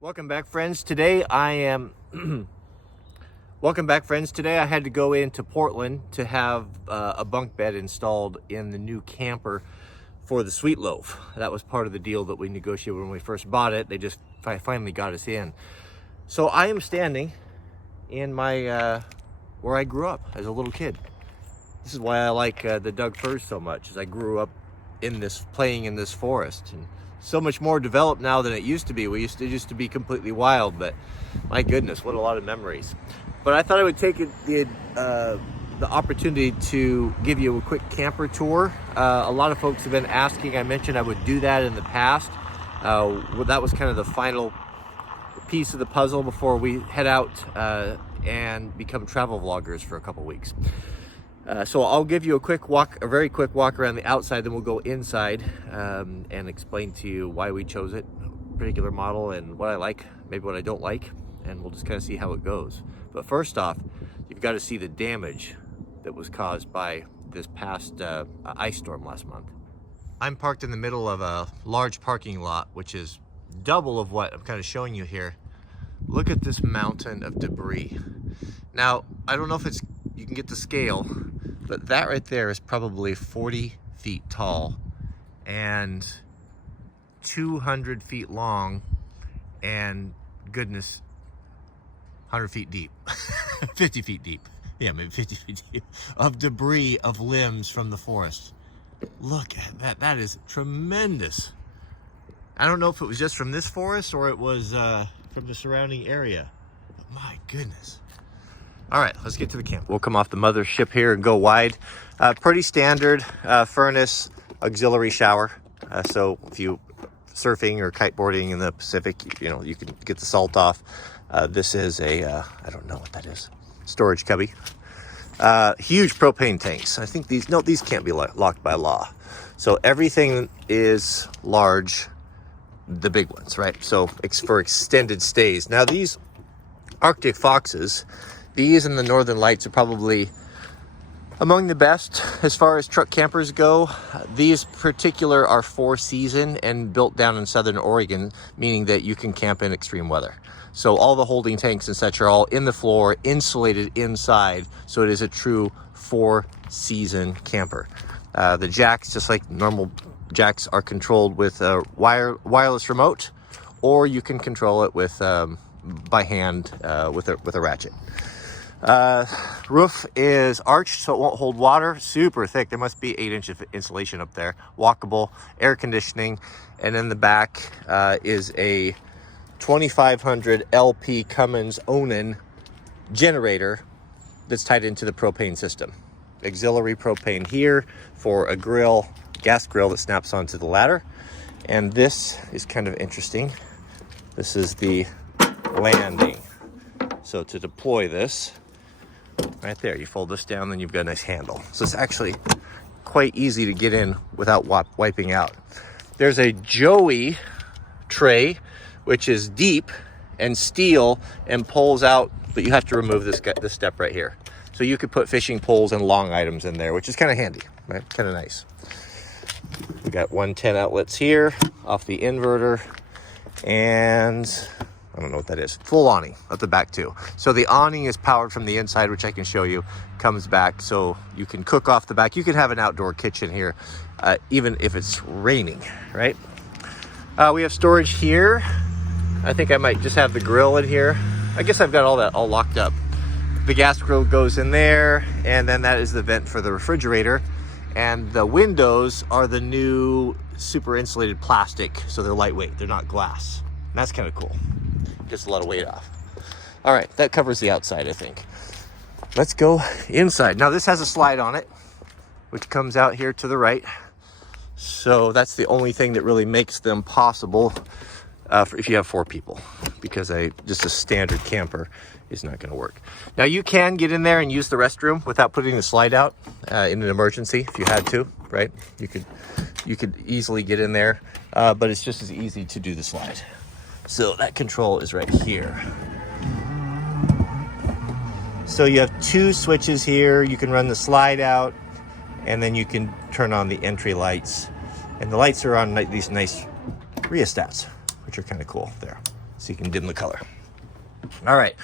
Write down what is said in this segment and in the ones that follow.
Welcome back, friends. Today welcome back, friends. Today I had to go into Portland to have a bunk bed installed in the new camper for the Sweet Loaf. That was part of the deal that we negotiated when we first bought it. They just finally got us in. So I am standing in my where I grew up as a little kid. This is why I like the Doug firs so much, as I grew up playing in this forest. And so much more developed now than it used to be. It used to be completely wild, but my goodness, what a lot of memories. But I thought I would take the opportunity to give you a quick camper tour. A lot of folks have been asking. I mentioned I would do that in the past. That was kind of the final piece of the puzzle before we head out and become travel vloggers for a couple weeks. So I'll give you a very quick walk around the outside, then we'll go inside and explain to you why we chose it, particular model, and what I like, maybe what I don't like, and we'll just kind of see how it goes. But first off, you've got to see the damage that was caused by this past ice storm last month. I'm parked in the middle of a large parking lot, which is double of what I'm kind of showing you here. Look at this mountain of debris. Now, I don't know if you can get the scale, but that right there is probably 40 feet tall and 200 feet long and, goodness, 100 feet deep, 50 feet deep. Yeah, maybe 50 feet deep of debris of limbs from the forest. Look at that. That is tremendous. I don't know if it was just from this forest or it was from the surrounding area. But my goodness. All right, let's get to the camp. We'll come off the mothership here and go wide. Pretty standard furnace, auxiliary shower. So if you surfing or kiteboarding in the Pacific, you can get the salt off. This is I don't know what that is, storage cubby. Huge propane tanks. I think these can't be locked by law. So everything is large, the big ones, right? So for extended stays. Now these Arctic foxes, these and the Northern Lights are probably among the best as far as truck campers go. These particular are 4-season and built down in Southern Oregon, meaning that you can camp in extreme weather. So all the holding tanks and such are all in the floor, insulated inside. So it is a true 4-season camper. The jacks, just like normal jacks, are controlled with a wireless remote, or you can control it with by hand with a ratchet. Roof is arched so it won't hold water, super thick. There must be 8 inches of insulation up there. Walkable, air conditioning, and in the back is a 2500 LP Cummins Awning generator that's tied into the propane system. Auxiliary propane here for a gas grill that snaps onto the ladder. And this is kind of interesting. This is the landing. So to deploy this, right there, you fold this down, then you've got a nice handle. So it's actually quite easy to get in without wiping out. There's a Joey tray, which is deep and steel and pulls out, but you have to remove this step right here. So you could put fishing poles and long items in there, which is kind of handy, right? Kind of nice. We got 110 outlets here off the inverter, and I don't know what that is. Full awning at the back too. So the awning is powered from the inside, which I can show you, comes back so you can cook off the back. You can have an outdoor kitchen here, even if it's raining, right? We have storage here. I think I might just have the grill in here. I guess I've got all that all locked up. The gas grill goes in there, and then that is the vent for the refrigerator. And the windows are the new super insulated plastic, so they're lightweight. They're not glass. And that's kind of cool. Gets a lot of weight off. All right, that covers the outside, I think. Let's go inside. Now this has a slide on it, which comes out here to the right. So that's the only thing that really makes them possible if you have 4 people, because just a standard camper is not going to work. Now you can get in there and use the restroom without putting the slide out in an emergency if you had to, right? You could easily get in there, but it's just as easy to do the slide. So that control is right here. So you have 2 switches here. You can run the slide out, and then you can turn on the entry lights. And the lights are on these nice rheostats, which are kind of cool there. so you can dim the color. All right,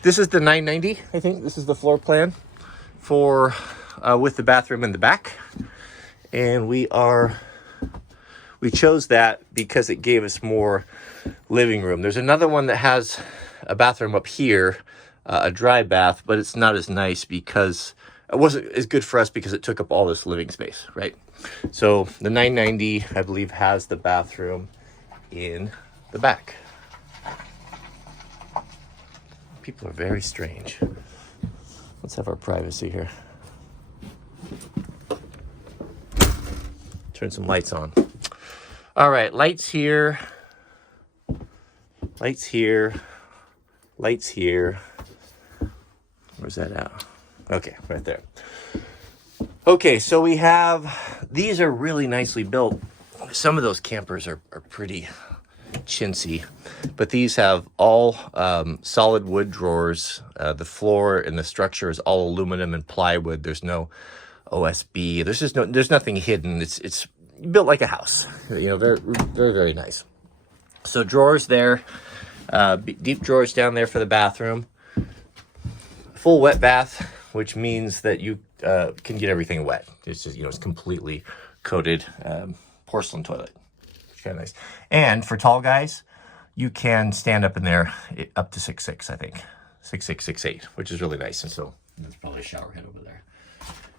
this is the 990. I think this is the floor plan for with the bathroom in the back, and we chose that because it gave us more living room. There's another one that has a bathroom up here, a dry bath, but it's not as nice because it wasn't as good for us because it took up all this living space, right? So the 990, I believe, has the bathroom in the back. People are very strange. Let's have our privacy here. Turn some lights on. All right, lights here. Lights here. Lights here. Where's that at? Okay, right there. Okay, so we have, these are really nicely built. Some of those campers are pretty chintzy, but these have all solid wood drawers. The floor and the structure is all aluminum and plywood. There's no OSB. There's nothing hidden. It's built like a house. You know, they're very nice. So drawers there, deep drawers down there for the bathroom. Full wet bath, which means that you can get everything wet. It's just, you know, it's completely coated porcelain toilet. It's kind of nice. And for tall guys, you can stand up in there up to 6'6", I think. 6'6", 6'8", which is really nice. And so there's probably a shower head over there.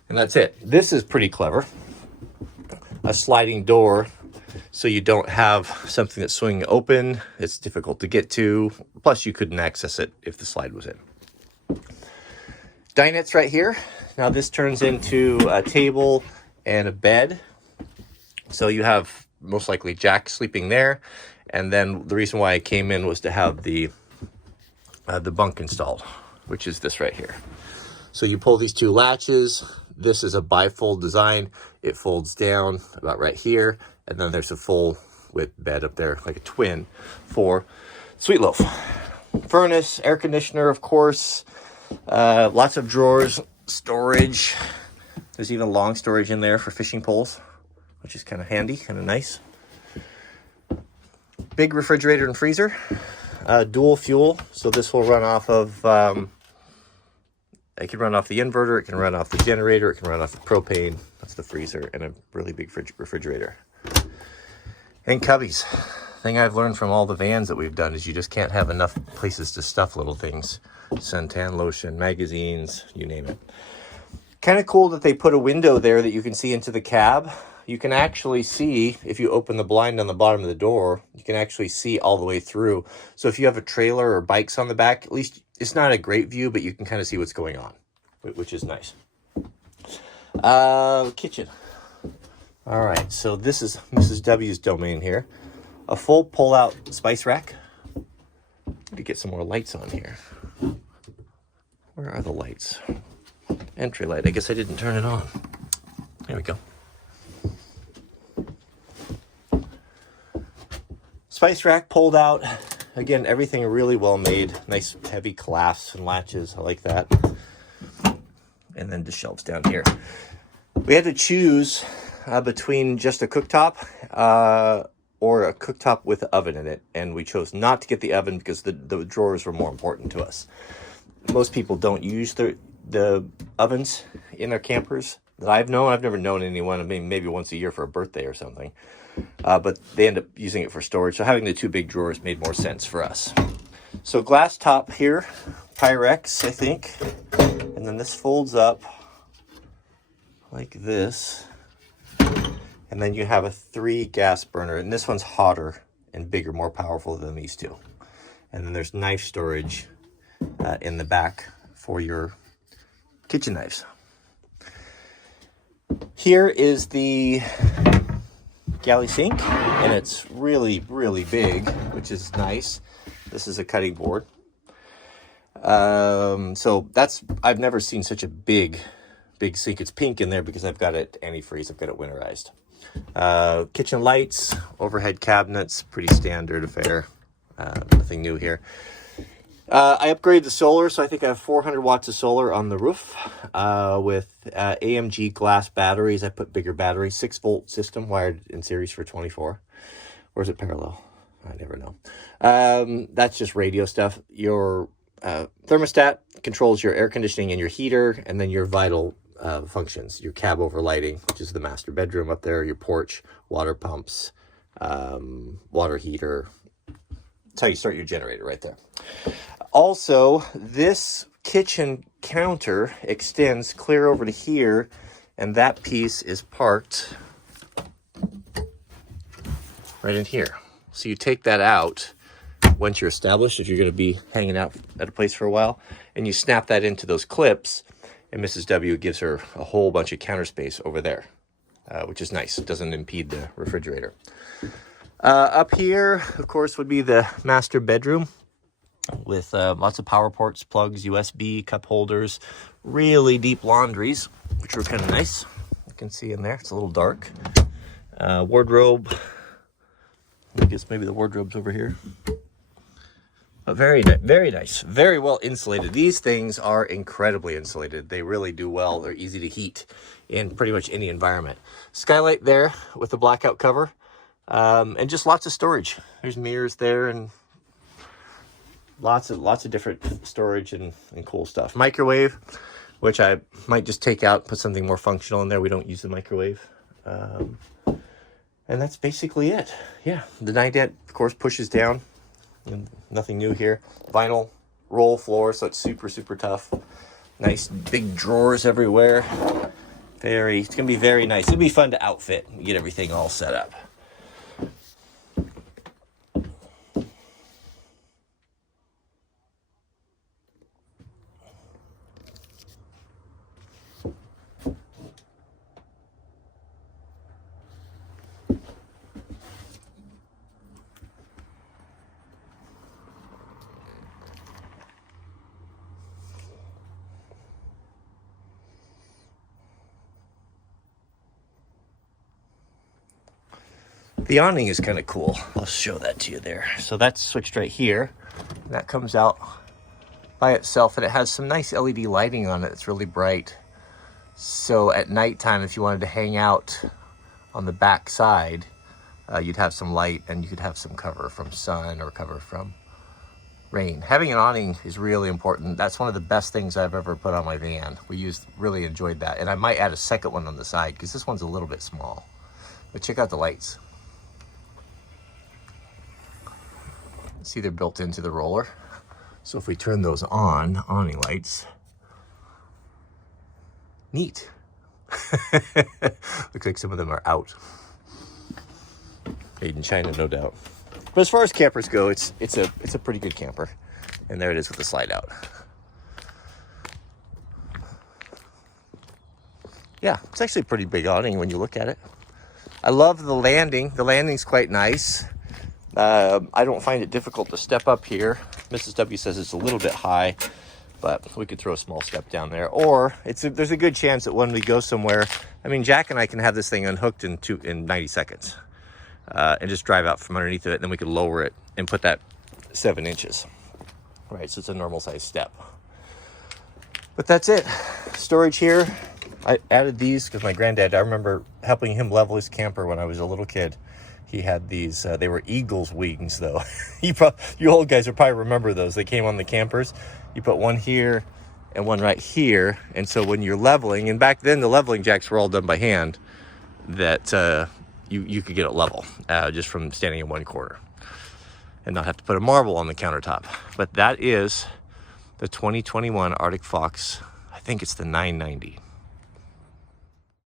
And that's it. This is pretty clever. A sliding door, so you don't have something that's swinging open. It's difficult to get to. Plus, you couldn't access it if the slide was in. Dinettes right here. Now this turns into a table and a bed. So you have most likely Jack sleeping there. And then the reason why I came in was to have the bunk installed, which is this right here. So you pull these two latches. This is a bifold design. It folds down about right here. And then there's a full width bed up there, like a twin for Sweet Loaf. Furnace, air conditioner, of course. Lots of drawers, storage. There's even long storage in there for fishing poles, which is kind of handy, kind of nice. Big refrigerator and freezer. Dual fuel, so this will run off of, it can run off the inverter, it can run off the generator, it can run off the propane. That's the freezer, and a really big refrigerator. And cubbies. Thing I've learned from all the vans that we've done is you just can't have enough places to stuff little things. Suntan lotion, magazines, you name it. Kind of cool that they put a window there that you can see into the cab. You can actually see, if you open the blind on the bottom of the door, you can actually see all the way through. So if you have a trailer or bikes on the back, at least it's not a great view, but you can kind of see what's going on, which is nice. Kitchen. All right, so this is Mrs. W's domain here. A full pull-out spice rack. Need to get some more lights on here. Where are the lights? Entry light. I guess I didn't turn it on. There we go. Spice rack pulled out. Again, everything really well made. Nice heavy clasps and latches. I like that. And then the shelves down here. We had to choose between just a cooktop or a cooktop with an oven in it. And we chose not to get the oven because the drawers were more important to us. Most people don't use the ovens in their campers that I've known. I've never known anyone. I mean, maybe once a year for a birthday or something. But they end up using it for storage. So having the two big drawers made more sense for us. So glass top here, Pyrex, I think. And then this folds up like this. And then you have a 3 gas burner. And this one's hotter and bigger, more powerful than these two. And then there's knife storage in the back for your kitchen knives. Here is the galley sink, and it's really big, which is nice. This is a cutting board. So I've never seen such a big sink. It's pink in there because I've got it antifreeze. I've got it winterized. Kitchen lights, overhead cabinets, pretty standard affair. Nothing new here. I upgraded the solar, so I think I have 400 watts of solar on the roof with AMG glass batteries. I put bigger batteries, 6-volt system wired in series for 24. Or is it parallel? I never know. That's just radio stuff. Your thermostat controls your air conditioning and your heater, and then your vital functions, your cab overlighting, which is the master bedroom up there, your porch, water pumps, water heater. That's how you start your generator right there. Also, this kitchen counter extends clear over to here, and that piece is parked right in here. So you take that out once you're established, if you're going to be hanging out at a place for a while, and you snap that into those clips, and Mrs. W gives her a whole bunch of counter space over there, which is nice. It doesn't impede the refrigerator. Up here, of course, would be the master bedroom with lots of power ports, plugs, USB, cup holders, really deep laundries, which are kind of nice. You can see in there, it's a little dark. Wardrobe. I guess maybe the wardrobe's over here. But very nice, very well insulated. These things are incredibly insulated. They really do well. They're easy to heat in pretty much any environment. Skylight there with the blackout cover, and just lots of storage. There's mirrors there and lots of different storage and cool stuff. Microwave, which I might just take out, put something more functional in there. We don't use the microwave. And that's basically it. Yeah, the dinette, of course, pushes down. Nothing new here. Vinyl roll floor, so it's super tough. Nice big drawers everywhere. It's gonna be very nice. It'll be fun to outfit and get everything all set up. The awning is kind of cool. I'll show that to you there. So that's switched right here. That comes out by itself, and it has some nice LED lighting on it. It's really bright. So at nighttime, if you wanted to hang out on the back side, you'd have some light, and you could have some cover from sun or cover from rain. Having an awning is really important. That's one of the best things I've ever put on my van. Really enjoyed that. And I might add a second one on the side because this one's a little bit small. But check out the lights. See, they're built into the roller. So if we turn those on, awning lights, neat. Looks like some of them are out. Made in China, no doubt. But as far as campers go, it's a pretty good camper. And there it is with the slide out. Yeah, it's actually a pretty big awning when you look at it. I love the landing. The landing's quite nice. I don't find it difficult to step up here. Mrs. W says it's a little bit high, but we could throw a small step down there. Or there's a good chance that when we go somewhere, I mean, Jack and I can have this thing unhooked in 90 seconds and just drive out from underneath of it. And then we could lower it and put that 7 inches. Right, so it's a normal size step. But that's it. Storage here. I added these because my granddad, I remember helping him level his camper when I was a little kid. He had these, they were eagle's wings though. You old guys will probably remember those. They came on the campers. You put one here and one right here. And so when you're leveling, and back then the leveling jacks were all done by hand, that you could get it level just from standing in one corner and not have to put a marble on the countertop. But that is the 2021 Arctic Fox. I think it's the 990.